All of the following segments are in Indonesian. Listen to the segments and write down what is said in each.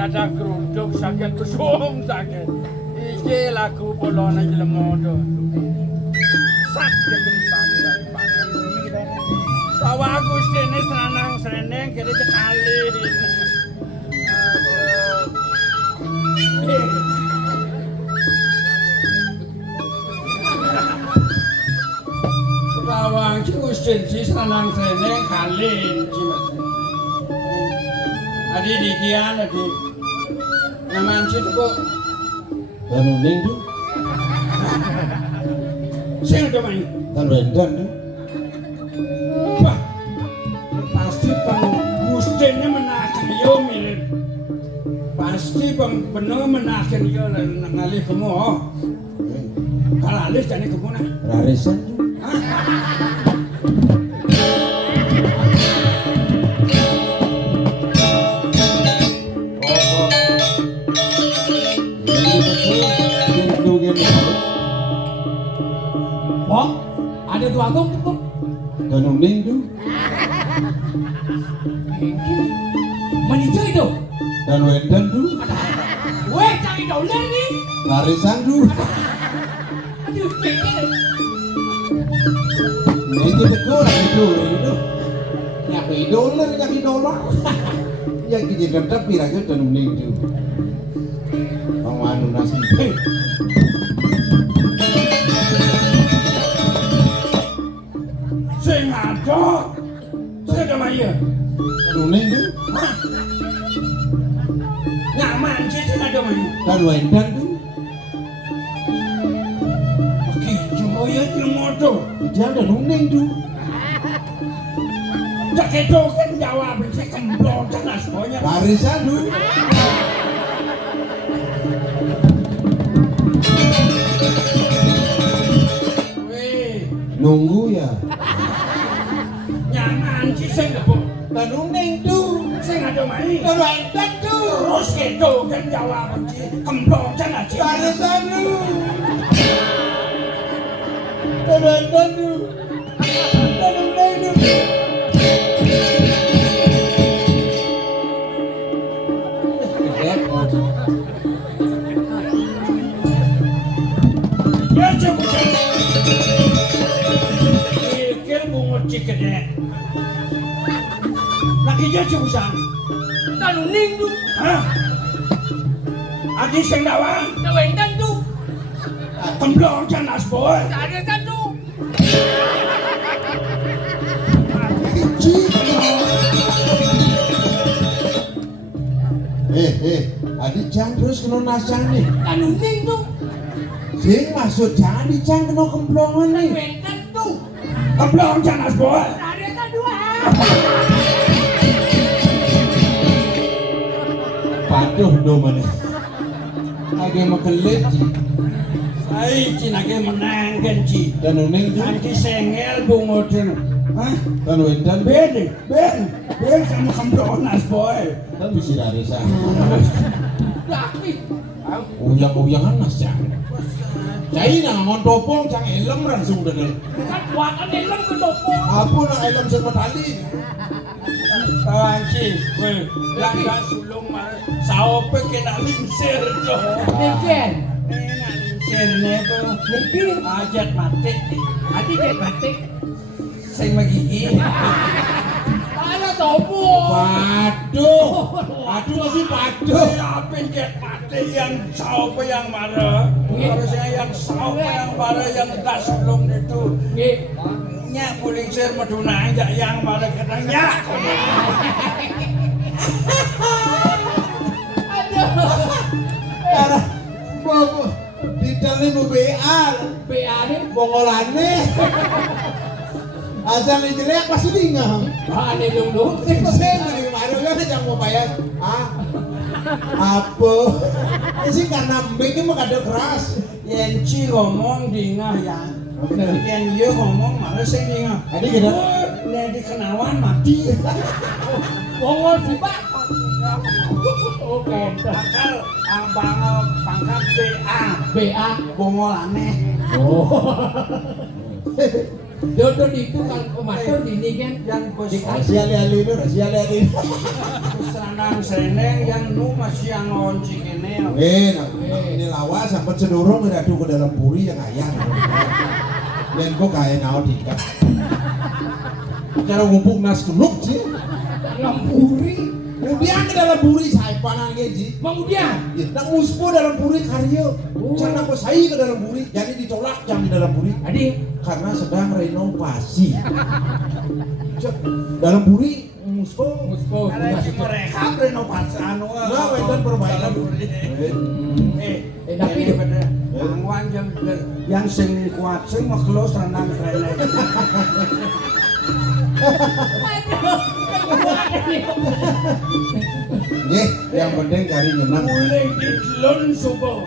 rada geruduk sakit kusum sakit. Iki lagu polona jelemodo. Sakit keripan dari panas. Bawa aku sini senang seneng kira cekalin. Bawa aku sini senang seneng kalin. Adi di kian adi. Nama ancit kok. Tanu ning tu, Sing udah main. tanu endan tu. Wah, pasti bang Gustennya menakin yo mirip. Pasti bang bener menakin yo ngalih kamu. Kalau alih jadi kamu nah. Rarisan tu. Bang, ada dua agung tuh. Tanu ning tu, Menijo itu. tanu endan tu. Weh, cari dolar nih. Rarisan tu. Aduh, kayaknya. Ning tu betul lah itu. Ya dolar kaki dolar. Ya kita tetap pirang tanu ning tu. Panganu nasi. Sing ada. Sing ada main. Tanu ning tu, Nyaman sih sing ada main. tanu endan tu. Oke, cuma ya motor. Jangan tanu ning tu. Tak itu kan jawab sih kemblong sana semuanya. Rarisan tu. Weh, Nunggu ya. nyaman sih sing ada. Tanu ning tu. Sing ada main. Tanu endan tu. Terus gitu kan jawab sih kemblong sana sih. Rarisan tu. Tanu endan tu. Tanu ning tu. Ya coba. Pikir bungut cikede. Lagi dia cukusan. Tanu ning tuh. Hah? Adi sing dawa. Nawendan tuh. Kemblong janas boy. Ada satu. Adik jangan terus kena nasang nih. Tanu ning tuh. Sing maksud jangan dicang kena kemplongan nih. Nawendan tuh. Kemblong janas boy. Ada kedua. Paduh do mana. Lagi makelit ji. Ai cinake menang kan ci. Dan uning tu. Nanti sengel bungut. Hah? Dan wendan Ben kamu kemblong nas boy. dan bisa dari sana. Laki. Uyang-uyangan nas jangan. Jadi nak ngontopong jangan elem langsung dah. Kan kuatan elem ke topo. Apa nak elem sama tali? Kawan ci, weh, langgan sulung mah saope kena lingsir jo. Neken. Enak lingsir ne po. Neken. Ajat mati. Adi dek batik. Sing magigi. Ada topo. Waduh, waduh masih paduh. Apin ket mati yang saope yang marah. Harusnya yang saope yang marah yang tak sulung itu. Nggih. Nyak pulingsir meduna aja yang marah kena nyak. Cara bobo didalin BA, PA nih. bongolane. Asal ini jelek pasti dingam. Ane dulu. Saya beli kemarin kan yang mau bayar. Ah, apa? Ini sih karena bikin mah kada keras. Yenci ngomong dingah ya. Yang dia ngomong malah saya dingah. Adi kita. Nih di kenawan mati. Bongol sih pak. Oke. Bakal abang pangkat BA. BA. Bongol aneh. Oh. Dodon itu kalau komator ini kan yang Rahasia liali itu, rahasia liali. pesanan seneng yang nu masih yang ngonci kene. Ini lawas sampai cenderung ngadu ke dalam puri yang ayam. Dan kok kayak naon dikat. Cara ngumpul nas keluk sih. dalam puri. Kemudian ke dalam puri saya panan geji. Kemudian Nak muspo dalam puri karya. Cara apa saya ke dalam puri? Jadi ditolak jam di dalam puri. adik Karena sedang renovasi. Dalam puri muspo. muspo Ada yang mereka renovasi anu. Nah, wedan perbaikan. Tapi ini bener. Angwan yang sing kuat sing mau kelos renang keren. Nggih, yang penting cari nyenang. Mulai didelon sobo.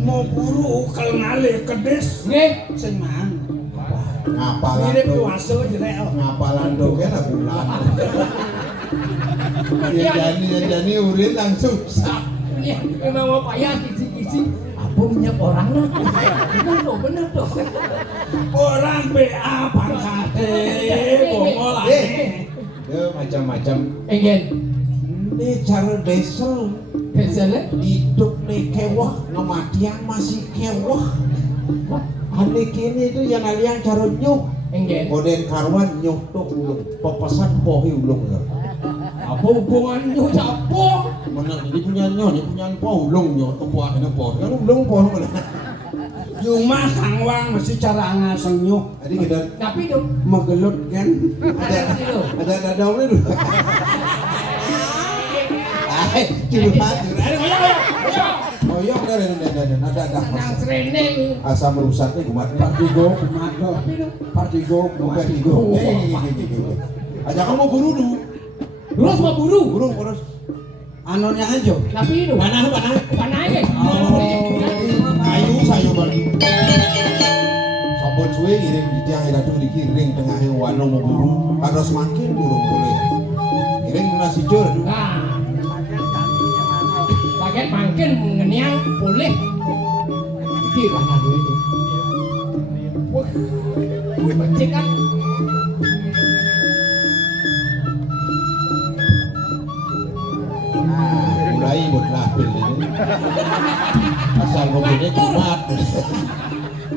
Mau buru ukal ngale kedes. nggih Sing mang. Ngapalan Mirip tuh. kuasa jelek. Ngapalan tuh kan bulan. Ya jadi urin langsung sak. iya memang mau payah kisi-kisi apa minyak orang lah bener tuh Orang BA pangkate bongol Macam-macam. ingin Ini cara desel. hasilnya Hidup nih kewah, kematian masih kewah. Ane kini itu yang kalian cara nyuk. ingin Koden karwan nyuk tuh ulung. Pepesan pohi ulung ya. apa hubungannya siapa Mana ini punya nyo, ini punya po ulung nyo. Tuh buat ini po. Kan ulung po mana? Cuma kangwang mesti cara ngaseng nyuk. Jadi kita tapi tuh Megelut kan. ada daunnya dulu. Curhat. Oyong dari ada. senang sereneng Asam rusaknya kumat. Partigo, kumato. Partigo, Partigo. Aja kamu buru dulu. terus mau buru Terus. Anonya aja. tapi itu Panah. panahnya Kayu sayu bagi. Sampun suwe iring di tiang iradu dikiring tengah wano mau buru. Harus makin burung boleh. Iring nasi jor. nah pakai makin ngeniang boleh di mana dulu itu wih becek kan Mulai buat lapil ini. Asal ngomongnya kumat.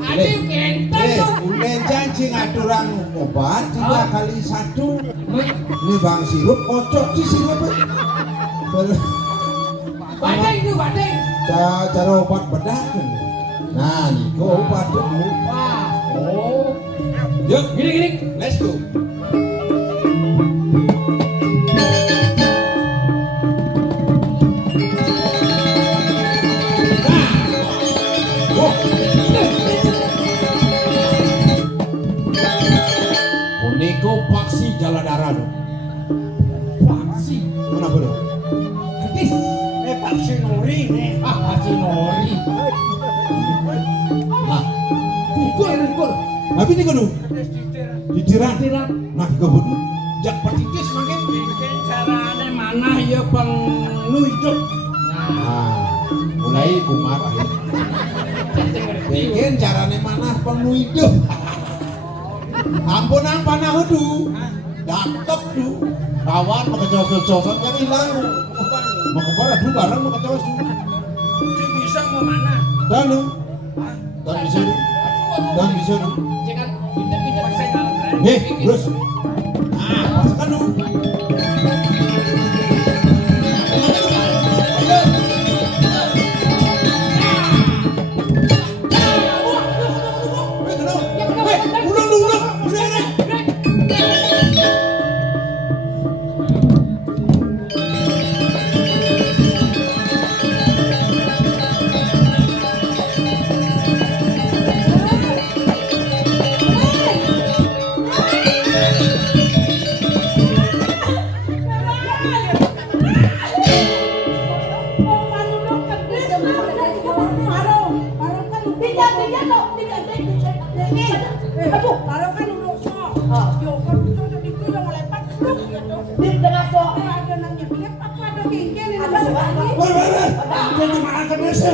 aduh kentang tuh Ulen janji ngaturang obat 3x1. Ini bang sirup kocok di sirup. badai itu badai Cara obat bedah kan. Nah, nih obat dulu. wah oh Yuk, gini let's go. Puniko paksi jaladara dong. paksi Mana bro? ketis Paksi nuri nih. paksi nori Nah, pukul tapi ini kudu dijiran. tiran Nah, kebun jak patitis makin. Bikin carane mana ya bang nu hidup. Nah, mulai kumat. Bikin carane mana penu hidup. Ampun ang panah du. Datok du. Kawan makecos-cocosan kan hilang. Makepara du barang makecos du. Dia bisa mau mana? Dan du. Dan bisa du. Dan bisa du. jangan pinter-pinter Paksi ngalah. Nih, terus. Nah, masukkan du. Ulang du, ulang. Udah. Jadi mana kedese?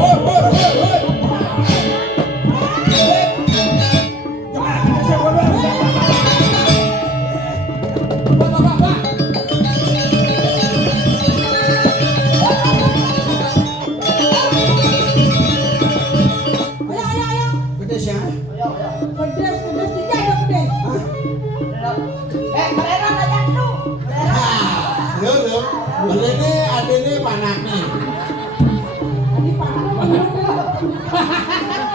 Woi, woi, woi, woi, woi. Pak. Ayo. Pedes ya? Pedes tiga ya pedes. Mereka banyak tuh. Lho. Boleh adene panakne. Tadi pakai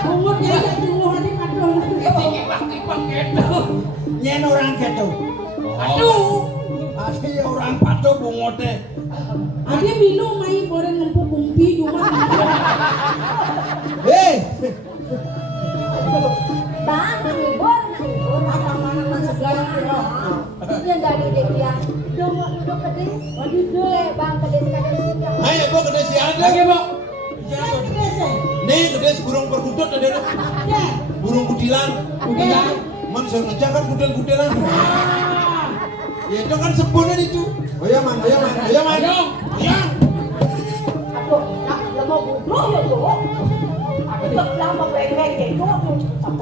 umur ya dulu hari pakai. Iki pak gitu. Nyen orang gitu. Aduh. Asli orang patuh bungote. Ada minum mai goreng ngempu bumpi cuma. Bang, ngibur, apa mana segala kilo. Yang dari dia, duduk pedes. Waduh, Bang pedes kadang singgah. Ayo Bu gede si ada. Lagi, Bu. saya pedes. Nih gede burung perkutut ada. Ya. Burung kudilan. Kudilan. Man saya kerja kan kudel-kudelan. Ya itu kan sebunan itu. Ayo man. Ayo. Aduh, nak lemah bodoh ya tuh. Aku tak lama pengen gitu.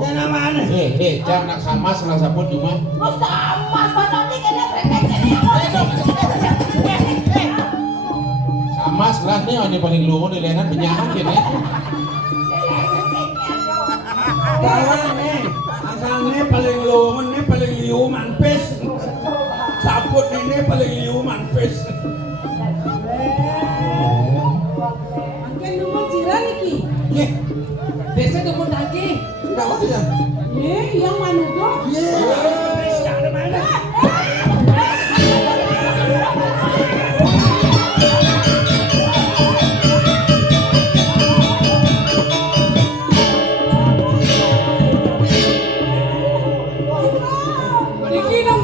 Yang mana? Jangan nak sama salah sabun cuma. Lu sama nanti kena pengen gini. Sama setelah nih ini paling lumo di lenan penyahan gini. Bawang nih. Asalnya paling lumen nih paling liu manpes. Sabut ini paling liu manpes. Angken numur jiran iki. Nih, Desa tuh lagi. udah waktu ya? Nih, yang manudo. Ada mana? Riki dong.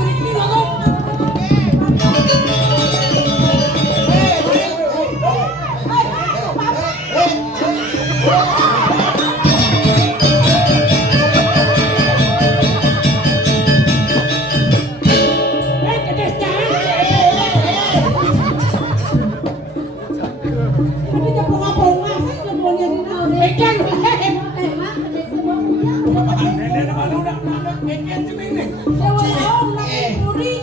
Tapi dia ponga-ponga sih ngeponnya dina. Emang pedes semua punya. Nenek mana udah keket sini nih. Dewa lawan lagi puri.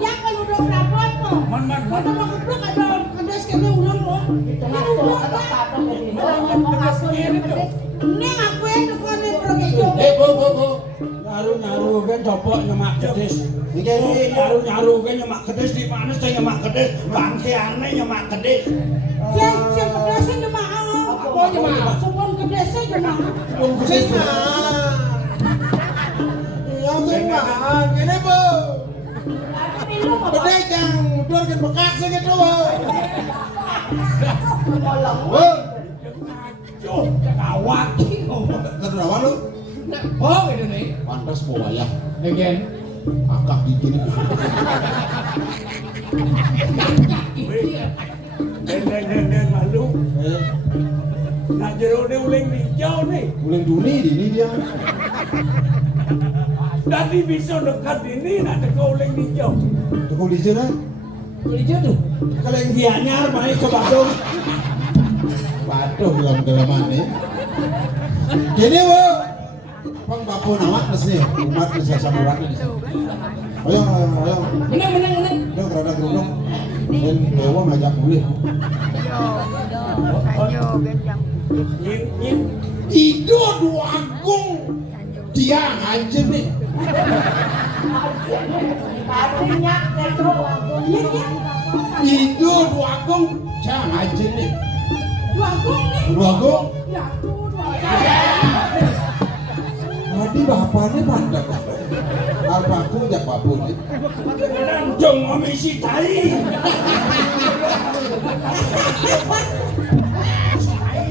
Yang kalau udah berabot kok. Man. Kalau mau keblok ada sekali ulang loh. Ini aku yang tukang yang progejo. Bu. Nyaru kan copok nyemak kedes. Iki nyaru kan nyemak kedes di mana saya nyemak kedes. Bangke aneh nyemak kedes. Saya kedesnya cuma Apa nyemak? Sebelum kedesnya cuma. Ini Bu. Gede jang mudur kan bekak segitu. Bu. Cuh, kawat. Kenapa lu? Oh, itu nih. Pantas bawa ya. Again. Akak gigi nih. Den malu. Nak jero dia uling hijau nih. Bulan Juni ini dia. Tadi bisa dekat ini nak dekat uling hijau. Tuh di sana. Boleh jodoh. Kalau yang dianyar main ke Bandung. Waduh dalam gelaman nih. Gini Bu. Pang bapu nawak nih. Umat nih samurat nih. Ayo. Menang. Udah kerana geruduk. Dan dewa ngajak boleh. Nying. Itu dua agung. Dia anjir nih. Itu dua agung. Jangan anjir nih. Dua agung nih. Dua agung. Ya tuh dua. Tadi bapaknya pandang. Aku jak bapu nih. Jong ngomisi tai.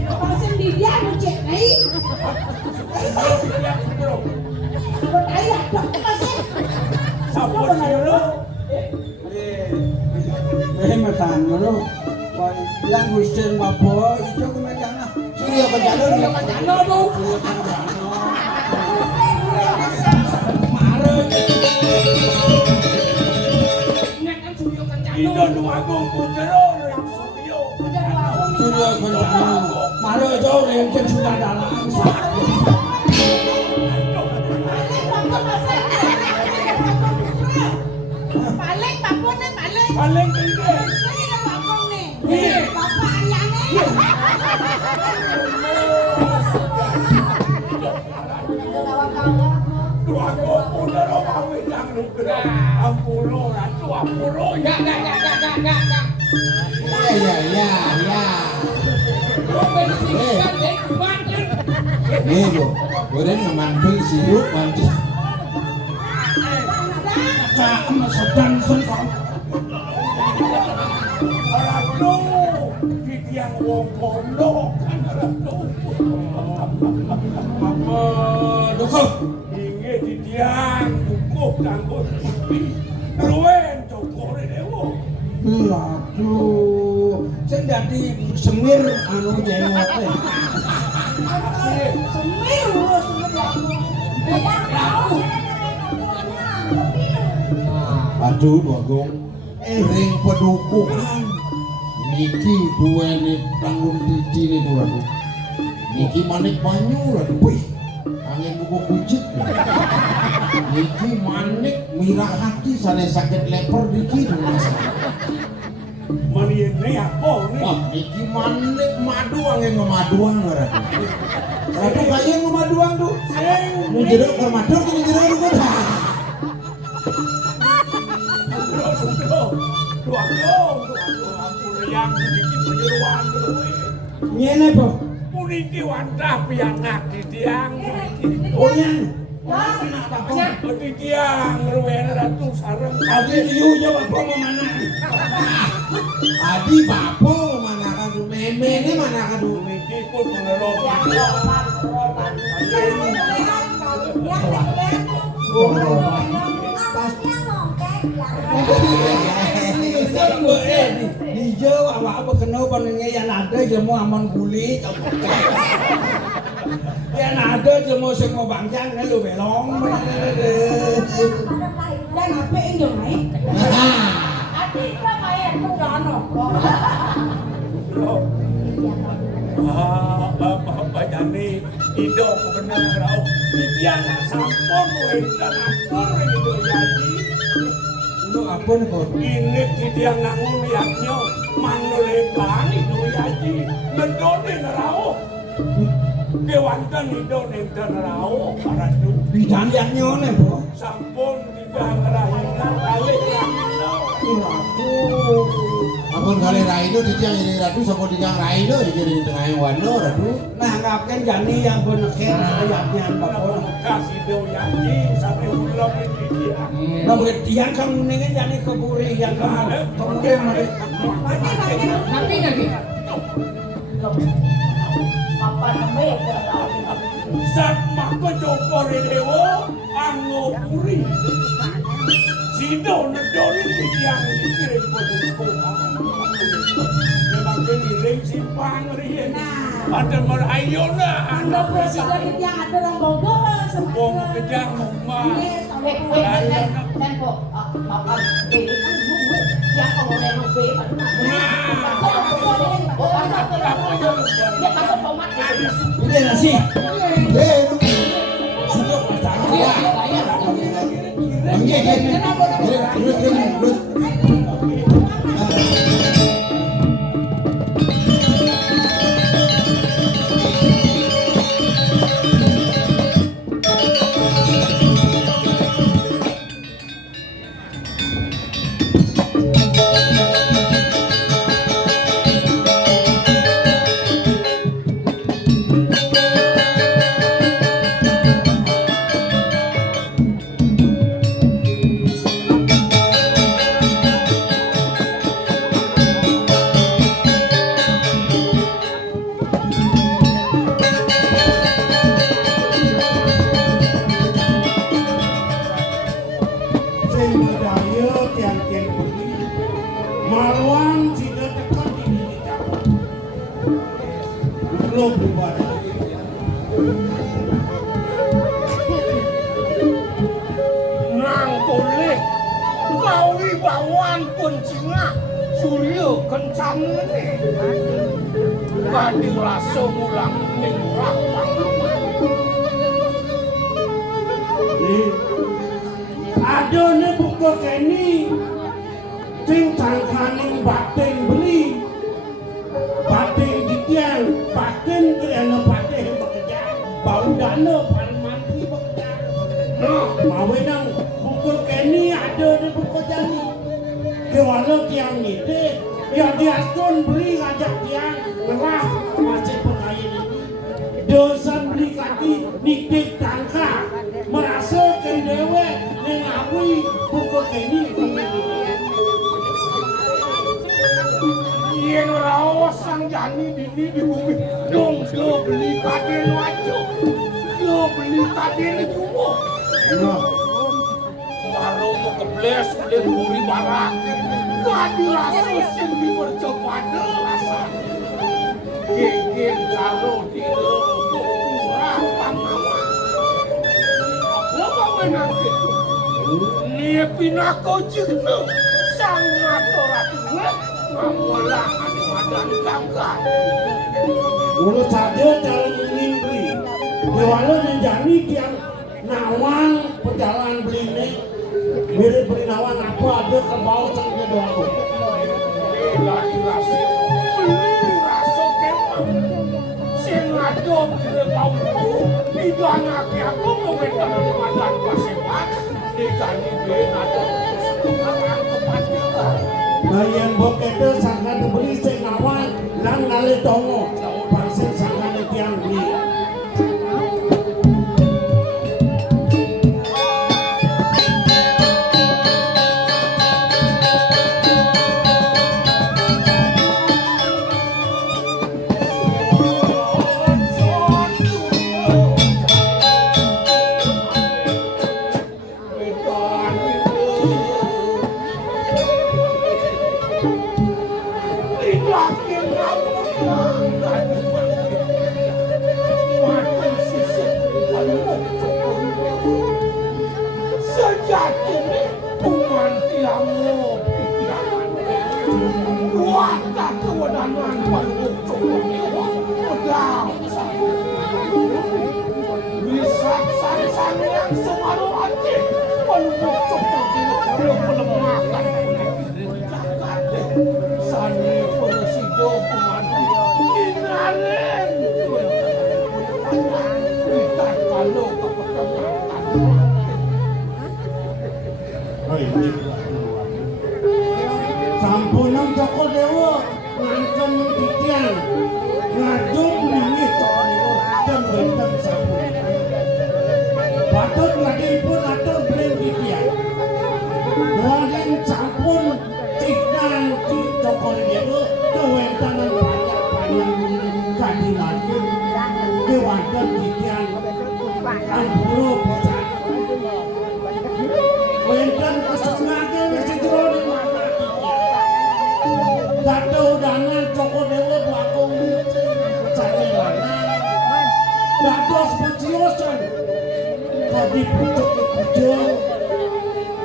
Kalau sendiri anu cek naik. Kalau naik ada masih. Sapu siro. Matan lo. Yang Gusten Bapo itu kemana? Surya Kencana. Bu. Itu dua agung putero Suryo. Suryo Kencana. Maro jauh yang sudah dalam. Paling bapak Bapakne paling. Paling gede. Sing bapakne. Iya. Bapak ayane. Itu kawan-kawan aku. Tuh aku udah lo kawin yang nugra. Ampulo lah, tuh ampulo. Enggak. Ya. Lo bensinkan deh, kumakin. Nih lo, gue ngemantul sirup nanti. Cak sedang sengkong. Orang lu di tiang wong pondok kan orang lu. Apa dukuh? Inge di tiang dukuh tangguh sepi. Ruwen cokore dewo. Aduh, saya jadi semir anu jengote. Semir urus semir. Tidak tahu. Aduh, Bagong, ring pedukuhan. Niki duweni tanggung didi nih tuh, aduh. Niki manik banyu, aduh. Wih, angin buku kucit. Niki manik mirah hati, sana sakit leper dikit. Maniene apa nih? Wah, niki manik madu angin ngemaduan, aduh. Aduh, kayaknya ngemaduan tuh. Mau jeruk kermaduk, ini jeruk dulu. Yang bikin penyeruan dulu. Nyene po. Puniki wantah piangak di tiang. Oh nyene. Di tiang ruwen ratu sareng. Adi liu jawab po mana? Adi bapo mana kadu meme ini mana kadu. Puniki pun mengerok. Di Jawa apa kenal panengnya yang ada jemu aman kulit. Yang ada jemu semua bangjang kan lu belong. Dan apa yang jomai? Adik kita main tuh dono. Bapak Jani Ido kebenaran rau. Dia nggak sampun wentan atur itu jadi. Lu apa nih kok? Ini dia ngangun liatnya manuleban itu jadi. Mendonin rau. Kewantan Ido nenten rau para itu. Bidang yang nyone po. Sampun tiga ngerahinan kali rahina. Ampun kali Raino di tiang ini ratu sama di tiang Raino di kiri tengah yang wano ratu. Nah ngapkan jani yang beneker ayatnya bapak. Kasih Ido yaji sampai ulang ini dia. Nomor tiang kamu nengen jani keburi yang kamu kemudian mereka. Nanti lagi. Apa namanya? Sak mako cokore dewo anggo puri. Sido nedori yang dikirim penumpang. Memang ini ring simpang rien. Ada merayona Anda presiden yang ada orang Bogor sama wong kejang rumah. Tempo, apa ini kan bumbu yang kalau renove dia pasang tomat Ini nasi. Sudah pasangan ya. Terus. Nang boleh kau ibawan pun singa Suryo kencang ini Kadi rasa mulang mingrah pangaman Ada ne buka kini sing cangkaning batin beli batin didian batin kena batin bekerja bau dana parmanti bekerja mawe nang buku keni ada di buku jani kewala tiang ni deh ya dia kon beli ngajak tiang merah macam pengayin ini dosan beli kaki nikdik tangka merasa kendewe nengabui buku keni Yen ora osang jani dini di bumi dong yo beli kaden wajib yo beli kaden jumo baru mau kebles oleh buri barak kadi rasa sing di percepatan rasa gigit karo di kurang pangama apa mau menangkit ni pinako jigno sang matoratu Mamulah ane madan gangga. Ulu saja calon ingin beli. Diwala menjani tiang nawang perjalanan beli ini. Mirip beli nawang apa ada kerbau sang doang. Bila dirasa beli rasa kemang. Sing adom kira bauku. Bidana ki aku memenang madan pasewan. Dikani ben ada sekarang kepastian. Bayan bokete sangat beli sing nawang lan ngale tongo. Pasien sangat tiang beli. Sampunang Joko Dewa ngangken titian ngajung ningit Joko Dewa dan benteng sampun patut lagi pun atau beli titian doang sampun ciknang di Joko Dewa kewentanan banyak kadimantin kewantan titian ampuru bisa wentan kesengake wis jero di mana Dato dana Joko Dewa bakung cari mana Dato speciosan kadi pucuk ke pucuk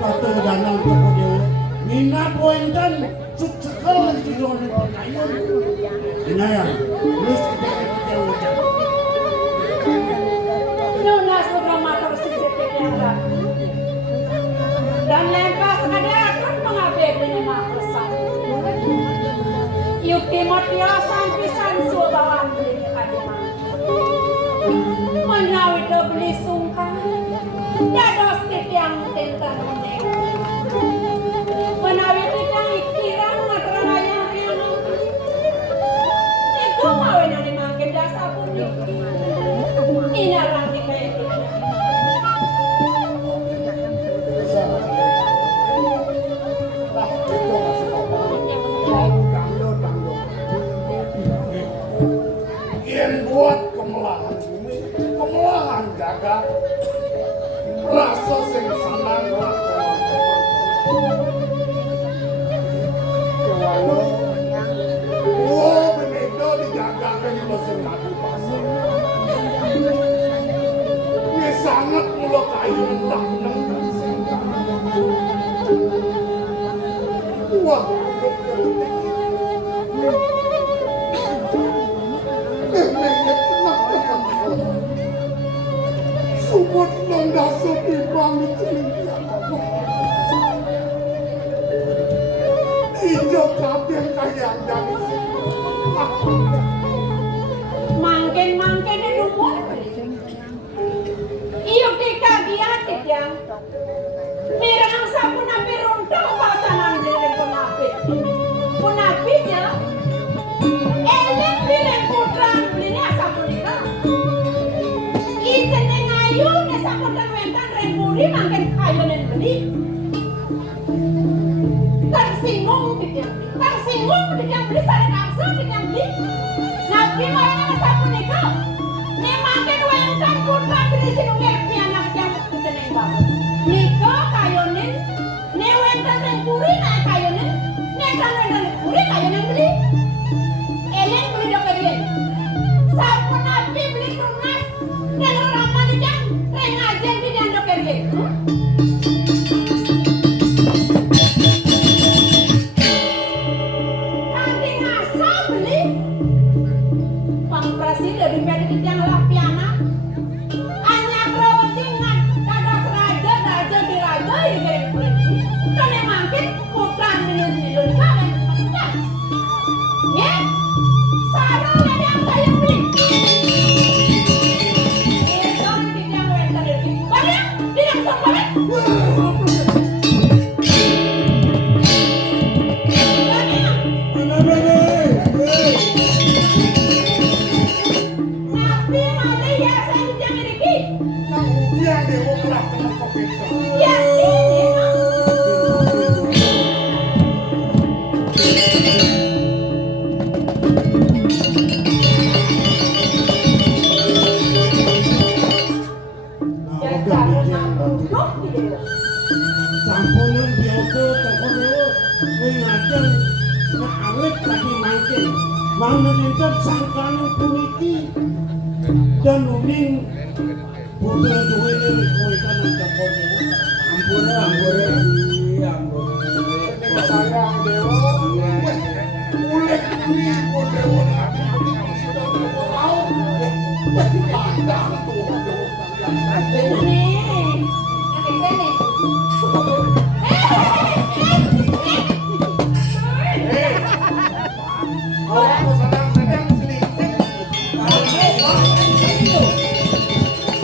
Dato dana Joko Dewa minap wentan suksekal di jero pangayun inaya terus kita ucap Nuna sudah matur CCTV yang dan lempas ngadakan mengabek dengan makresan. Yukti motiosan pisan subawan beli kadima. Menawi do beli sungkan, dados titiang tentang meneng. Menawi titiang ikiran matralaya yang itu mawe nani mangke dasa punik. Inarang di kaya Yen buat kemelahan bumi, kemelahan jagat, rasa sing senang lakon. Kewalo, oh benedo dijagakan mesin madu pasar. Ini sangat mula kayu mentah neng singkang. Wah, Sumut nang dasar timbang di sini. kabeh kaya jane. Mangken numur. Iyo dikagiat ya. Mirang sapuna piruntong pacanan dire punapi. Punapinya eleng pireng putran belinya sapunika. Itene ngayu ne saputan wentan remburi mangken ayonen beli. Tersinggung dikang beli sare angsa dikang beli. Nabi mayana sapunika. Ne mangken wentan putran beli sinung ngepi anak yang jeneng bagus. Nika kayonen ne wentan remburi naik kayonen. Ne kan wentan remburi kayonen beli. Eleng beli dokterien. Sapunapi beli tunas. Dan orang manikang rengajen di dan dokterien. Dari pedikit yang lapiana hanya kerawatan kadas raja di raja ini kayak polisi kan yang makin bukan minum kalian maksudnya ya sarung yang kayak beli itu yang wanita dari balik dia yang balik Sampunan bioto tekono ngajeng awet lagi mangken. Mau nentet sangkane puniki dan uning putra duwene kowe kan tekono. Ampun. Sayang dewa. Mulai kuli dewa.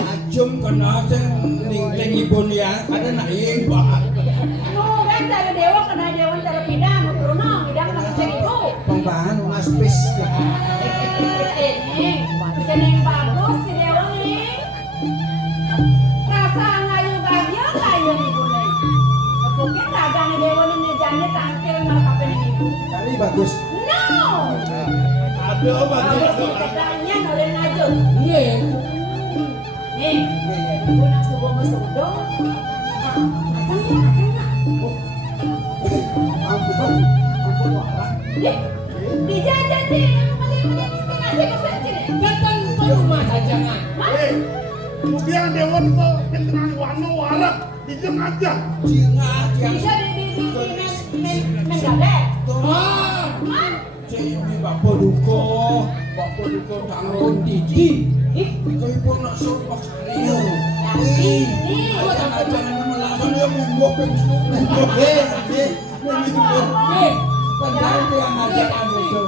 Ajum kena sing ning ibun ya, kada nak ing banget. Nu kan cara dewa kena dewa cara bidang, turuna bidang kena ceriku. Pembahan mas pis. Jeneng bagus si dewa nih. Rasa ngayu bahagia kayu ibu nih. Mungkin dagang dewa nih mejanya tampil markapen ibu. Kali bagus. No. Aduh, Bagus sih pedangnya nolen aja. Nggih. Nih, ibu nak subuh mesudo. Ampun warak. Dijajan sih, menit-menit ngasih kesan sini. Datang ke rumah jajangan. Kemudian dewa kok dengan warna warak dijeng aja. Jingah yang Bisa di mendadak. Ah, ini bapak duko tangon titi. Kau pun nak suruh paksariyo. Jangan melawan dia membuat pensiun. Padahal dia ngajak kami itu.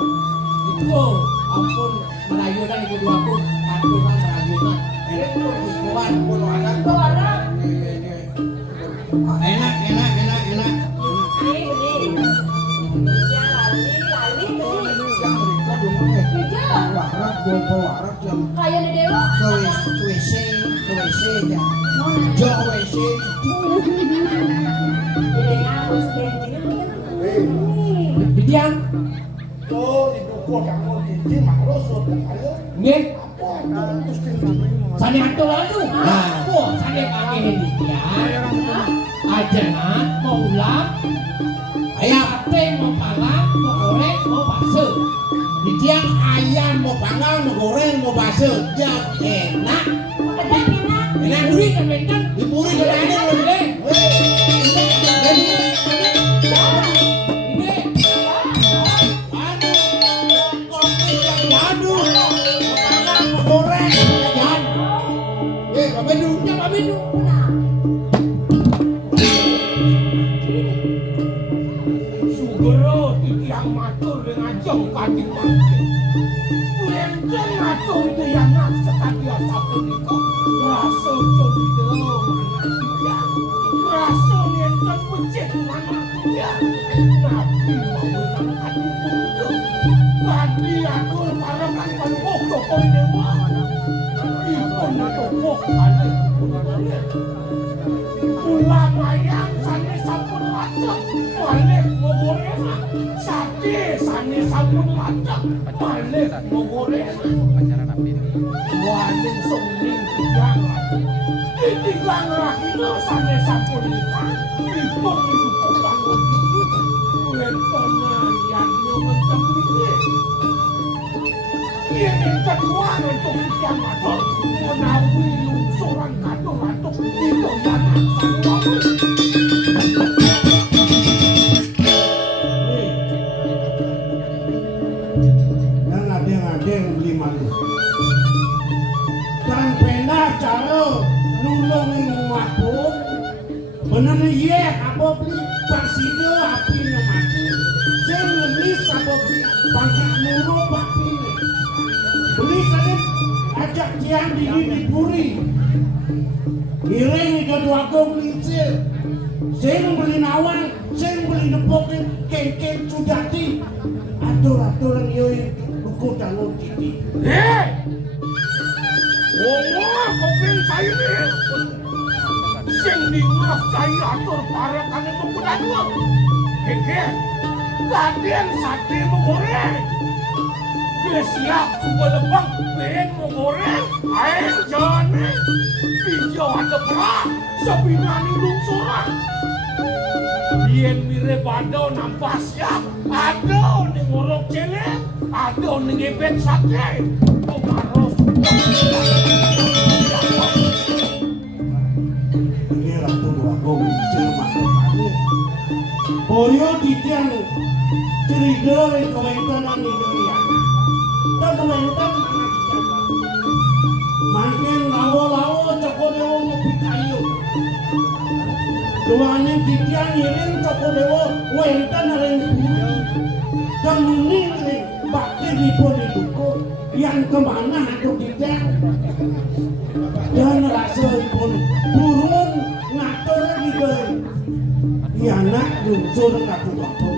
itu ampun merayunan ibu duaku, kandungan merayunan. Bukan pun anak. Enak. Beli. Yang lali beli. Yang mereka dulu warak jam. Kayak di dewa. Ke WC ya. Jauh WC. Jadi ngapus bensin. Bidian, Tuh ibu gua kamu cici makrosot ayo. nggih, Apa itu gusti nama? sani atur anu. Wah, sani pakai bidian. Ajaran mau ulam, ayam ate mau palak, mau goreng, mau bakso. Bidian ayam mau panggang, mau goreng, mau bakso. Ya enak. Kadang enak. Enak duri kan benten. Diburi ke Enak dalam. duri. Sugero iki tiang matur dengan jong kading mangkin. Enten ngatur dianak sekadia sapunika rasul jodi delo mana tiang. Rasul enten becik mana tiang. Nabi mawulan kading muda. Kadi atur parakan panuk tokon dewa. Ipun tokok kalih punane. Ulama yang sane sampun lajeng balik mogorena. Sate sane sampun lajeng balik mogorena. Waling sungning tigang lagi. Di tigang lagi lo sane sampun nikah. Ipun didukung bangun dikit. Wentenan yang nyomentem dikit. Ini kedua untuk tiang matur menawi lungsuran katung atuk itu yang sang wangi. Yang adeng-adeng beli malu. Dan pena cara nulungi umatpun. Bener iya apa beli paside api mati. Sing lemis apa beli pangkat nuru api. Beli kalian ajak tiang dini dipuri. Iring itu dua gelincir. Sing beli nawang, sing beli nepokin kengkeng sudati. Atur-aturan yoi duku dangun titi. Wah, kopeng saya ni. Sing dingaf saya atur parakan yang mempunyai dua. Kengkeng, kalian sate menggoreng. Siap coba lebang, pengen menggoreng, air jane, hijau ada perang, sepinani lungsuran. Bien mirip ada nampak siap, ada ni ngorok celek, ada ni ngebet sate, pengaruh. Ini ratu aku bincang makhluk kami. Boyo titian cerita yang kewentangan di dunia. Kewentan mana kita? Makin lawo-lawo Joko Dewo ngopi kayu. Duane titian ngiring Joko Dewo wentan ring bumi. Kemuning ring bakti dipun duko yang kemana aduk titian. Dan rasa pun burun ngatur diberi. Anak lungsur katu-katu.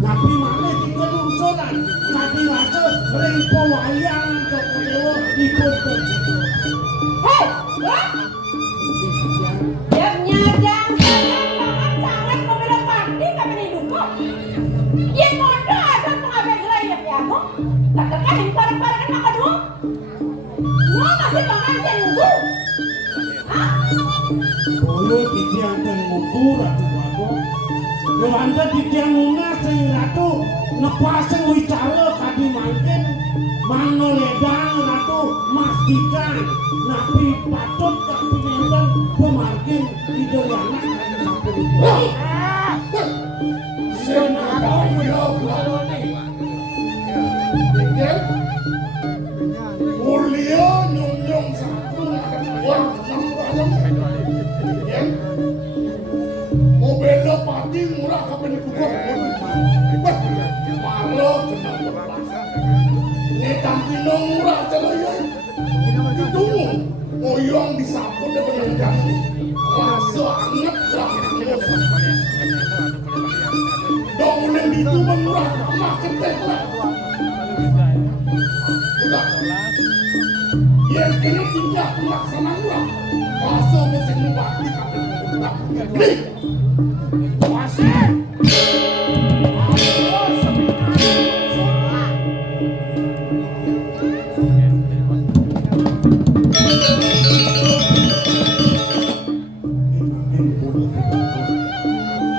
Nabi mana tiga lungsuran. Nabi rasa ringpo wayang Joko Dewo ikut berjitu. Hei, wah! Yang nyadang sangat membela parti kami di duko. Yang mondo ada pengabai gerai yang yamu. Tak terkain parang-parang makan dulu. Mau masih makan dan nunggu. Hah? Boyo titiang dan ngukur ratu bago. Lewanda titiang mungas sing ratu nepaseng wicara kadi mangkin. Mano ledang ratu mastikan. Nabi patut kapinendan pemarkin idolianak kadi sampun itu. Senada ulo ni. Tinggal mulia nyung-nyung satu. Wah, bela pati murah kapan dibuka malu ini tampilong murah celoyo itu oyong disapu dengan jamu rasa anget lah dong mulai itu murah mah ketek lah udah yang kini tidak melaksana murah rasa mesin mubati kapan dibuka beli Masih.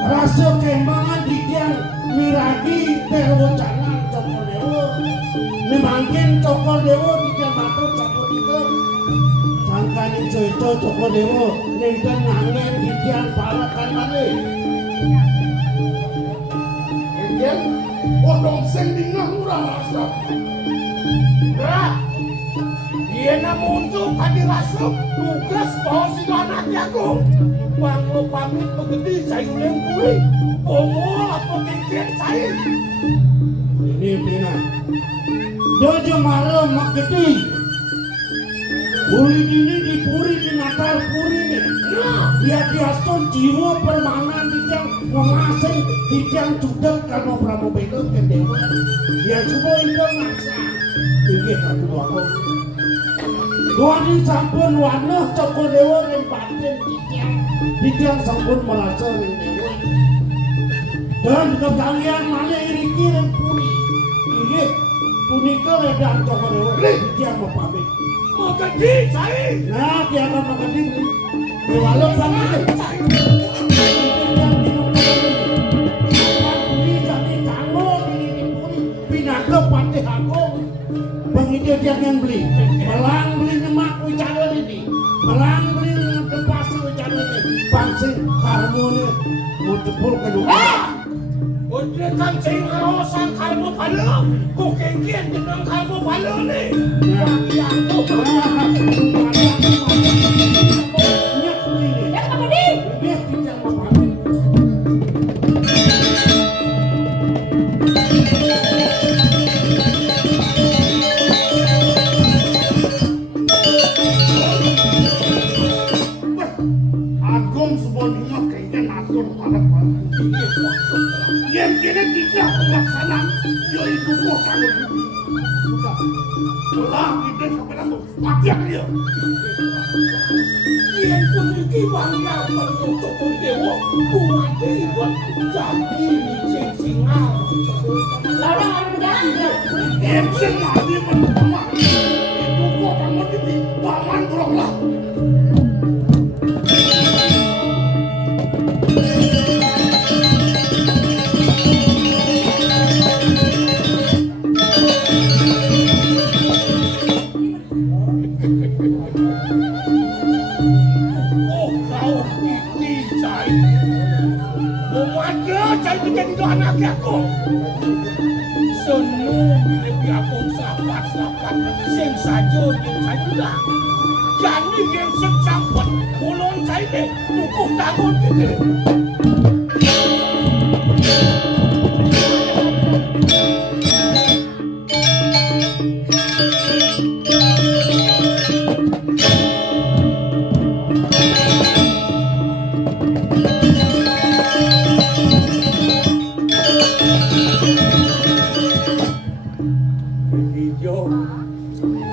Rasa kembangan dikian miragi Dewa Jangan Joko Dewo. Memangkin Joko Dewo dikian batu Joko Dewo. Sangkanin cerita Joko Dewo nenten ngangen dikian palakan balik. Kemudian odong sing dingah murah rasa. Nah, dia namuntuk kadi rasup tugas bawa si anak jagung. Bang lo pamit begedi sayur lempui. Pomol apa kengkeng sayur. Ini pina. Dojo mara maketi. Puri ini di puri di natar puri ni. Dia diaskon jiwa permanen dijang mengasih dijang cudak kalau pramu belok ke dewa. Dia semua itu ngasa. Ini satu aku. Dua di sampun warna cokol dewa yang batin dijang sampun merasa yang dewa. Dan kekalian mana iriki dan puri. Ini punika redang cokol dewa dijang mempamit. Makadi saya. Nah, dia akan makan diri. Di walau pamit. Jangan beli, melang beli nyemak wicara ini, melang beli tempasi wicara ini, pangsing harmoni mutepul kedua. Udah kancing arosan kalmo pala, kukikian dengan kalmo pala ni. Yang tu Ya Makadi. Agung semuanya kayaknya natur pada yang kira tidak pelaksanaan yaitu kota bumi. Sudah kita sampai lalu mati dia. yang memiliki bangga bertutup dewa, kumati buat jadi licin singa. Lalu ada berjalan. Yang mati pertama itu kota mati paman beroklah. Aku senang bila biarpun sahabat-sahabat sing saja yang saya bilang jadi yang sing sampai ulun saya ni cukup tahun kita